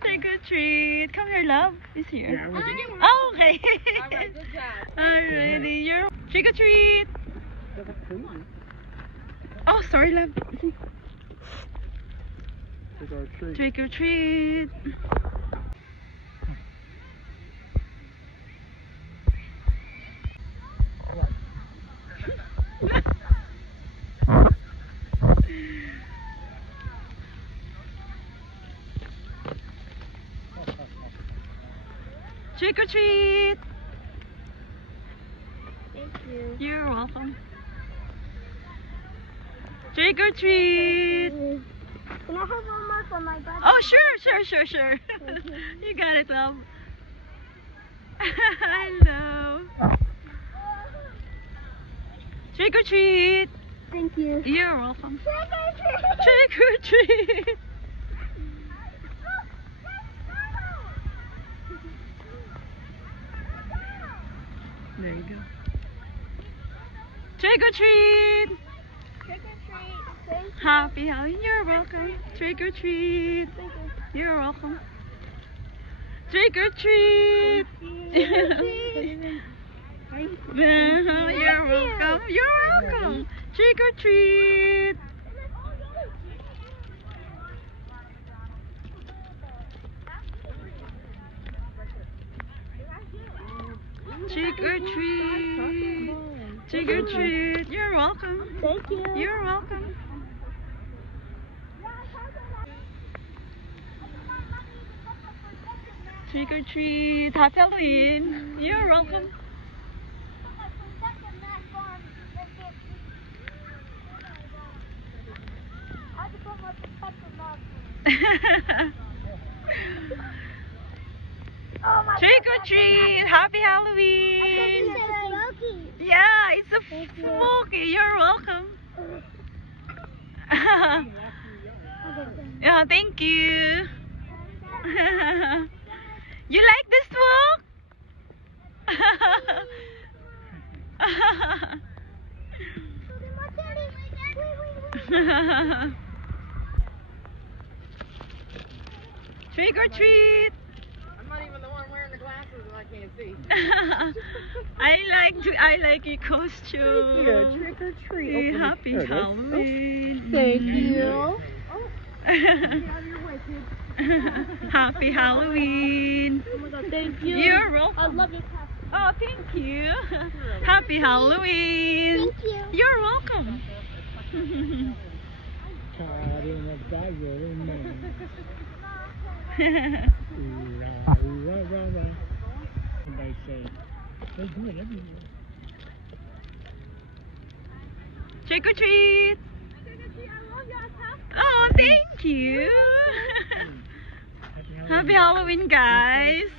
Trick or treat. Come here, love. He's here. Yeah, we're taking one. Oh, okay. Alright, good job. Alrighty, you're trick or treat. Oh, sorry, love. Trick or treat. Trick or treat. Thank you. You're welcome. Trick or treat. Can I have one more for my brother? Oh, sure. You got it, love. Hello. Trick or treat. Thank you. You're welcome. Trick or treat. Trick or treat. There you go. Trick or treat. Trick or treat. Thank you. Happy Halloween. You're welcome. Trick or treat. Thank you. You're welcome. Trick or treat. You're welcome. You're welcome. Trick or treat. Trick or treat. Trick or treat. You're welcome. Thank you. You're welcome. Trick or treat. Happy Halloween. You're welcome. Trick or treat. Happy Halloween. Yeah, it's a smoky. You're welcome. Yeah, thank you. You like this book? Trick or treat. I'm not even the one wearing the glasses and I can't see. I like your costume. Trick or treat. Happy Halloween. Thank you. Happy Halloween. Oh my God, thank you. You're I welcome. love your costume. Oh, thank you. Happy Halloween. Thank you. You're welcome. Trick or treat. Oh, thank you. Happy Halloween, guys.